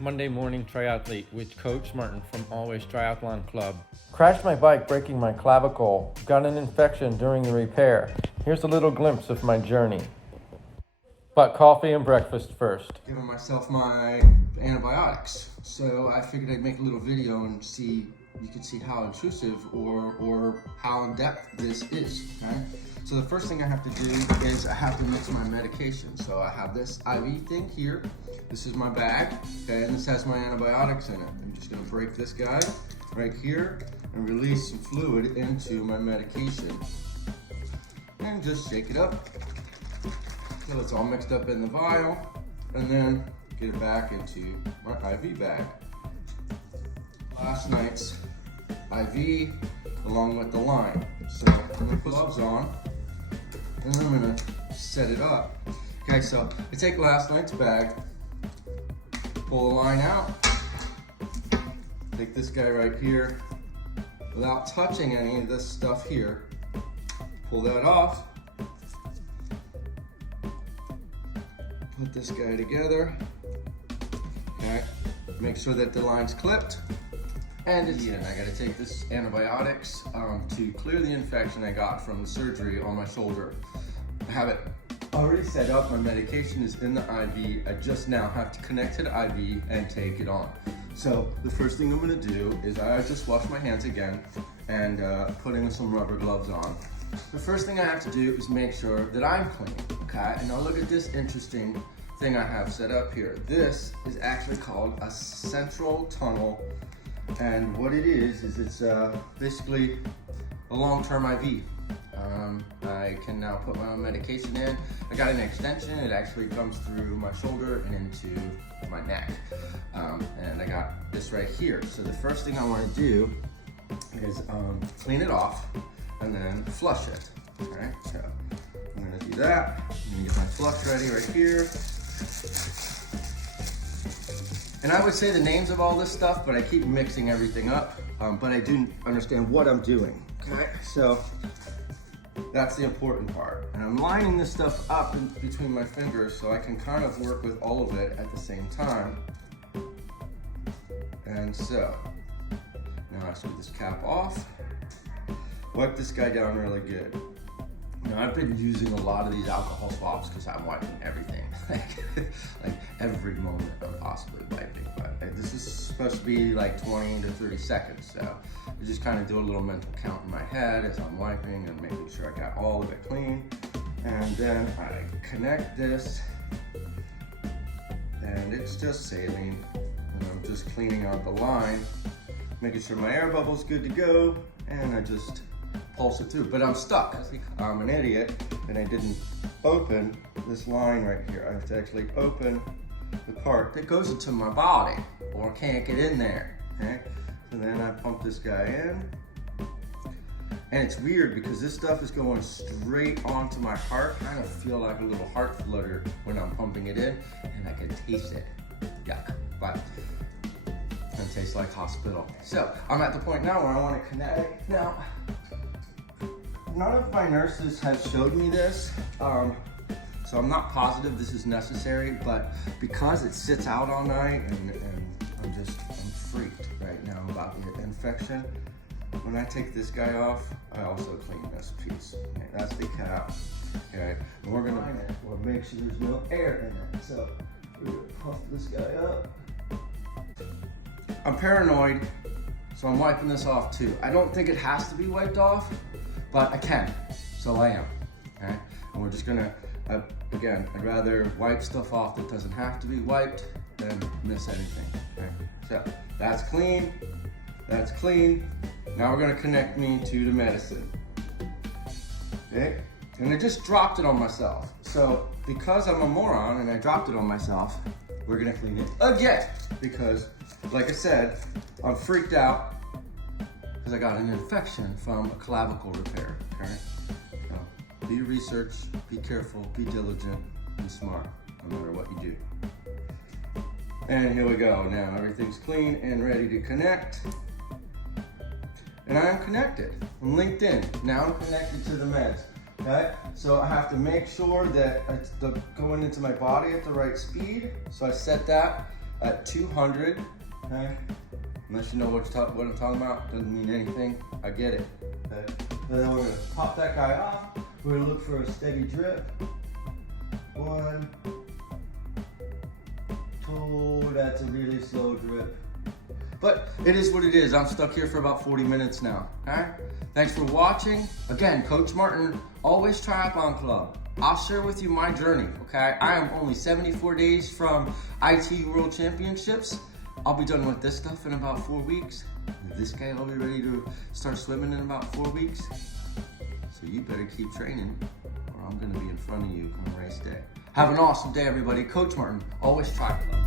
Monday morning triathlete with Coach Martin from Always Triathlon Club. Crashed my bike, breaking my clavicle. Got an infection during the repair. Here's a little glimpse of my journey. But coffee and breakfast first. Giving myself my antibiotics. So I figured I'd make a little video and see, you can see how intrusive or how in depth this is, okay? So the first thing I have to do is I have to mix my medication. So I have this IV thing here. This is my bag, okay, and this has my antibiotics in it. I'm just gonna break this guy right here and release some fluid into my medication. And just shake it up until it's all mixed up in the vial, and then get it back into my IV bag. Last night's IV along with the line. So I'm gonna put gloves on, and I'm gonna set it up. Okay, so I take last night's bag, pull the line out, take this guy right here, without touching any of this stuff here, pull that off, put this guy together, okay, make sure that the line's clipped, and I gotta take this antibiotics to clear the infection I got from the surgery on my shoulder. I have it already set up, my medication is in the IV, I just now have to connect to the IV and take it on. So the first thing I'm gonna do is I just wash my hands again and put in some rubber gloves on. The first thing I have to do is make sure that I'm clean, okay? And now look at this interesting thing I have set up here. This is actually called a central tunnel, and what it is it's basically a long-term IV. I can now put my own medication in. I got an extension, it actually comes through my shoulder and into my neck. And I got this right here. So the first thing I wanna do is clean it off and then flush it, okay? So I'm gonna do that. I'm gonna get my flush ready right here. And I would say the names of all this stuff, but I keep mixing everything up. But I do understand what I'm doing, okay? So that's the important part. And I'm lining this stuff up in between my fingers so I can kind of work with all of it at the same time. And so, now I screw this cap off. Wipe this guy down really good. Now I've been using a lot of these alcohol swabs because I'm wiping everything. like every moment I'm possibly wiping. But this is supposed to be like 20 to 30 seconds. So I just kind of do a little mental count in my head as I'm wiping and making sure I got all of it clean. And then I connect this and it's just saline. And I'm just cleaning out the line, making sure my air bubble's good to go, and I just pulse it through. But I'm stuck. I'm an idiot and I didn't open this line right here. I have to actually open the part that goes into my body or can't get in there, okay? So then I pump this guy in. And it's weird because this stuff is going straight onto my heart. I kind of feel like a little heart flutter when I'm pumping it in, and I can taste it. Yuck, but it tastes like hospital. So I'm at the point now where I want to connect. Now, none of my nurses have showed me this, so I'm not positive this is necessary, but because it sits out all night and I'm freaked right now about the infection. When I take this guy off, I also clean this piece. Okay, that's the cap. Okay, and we're gonna line it. We'll make sure there's no air in it. So we're gonna puff this guy up. I'm paranoid, so I'm wiping this off too. I don't think it has to be wiped off, but I can, so I am. Okay, and we're just gonna, again, I'd rather wipe stuff off that doesn't have to be wiped than miss anything. Okay, so that's clean. That's clean. Now we're gonna connect me to the medicine. Okay? And I just dropped it on myself. So because I'm a moron and I dropped it on myself, we're gonna clean it again. Because, like I said, I'm freaked out because I got an infection from a clavicle repair, okay? So do your research, be careful, be diligent, be smart, no matter what you do. And here we go. Now everything's clean and ready to connect. And I am connected. I'm linked in. Now I'm connected to the meds. Okay? So I have to make sure that it's going into my body at the right speed. So I set that at 200, okay? Unless you know what I'm talking about, doesn't mean anything. I get it. Okay? And then we're gonna pop that guy off. We're gonna look for a steady drip. 1, 2, that's a really slow drip. But it is what it is. I'm stuck here for about 40 minutes now, okay? Thanks for watching. Again, Coach Martin, Always Triathlon Club. I'll share with you my journey, okay? I am only 74 days from IT World Championships. I'll be done with this stuff in about 4 weeks. This guy will be ready to start swimming in about 4 weeks. So you better keep training or I'm gonna be in front of you come race day. Have an awesome day, everybody. Coach Martin, Always Triathlon.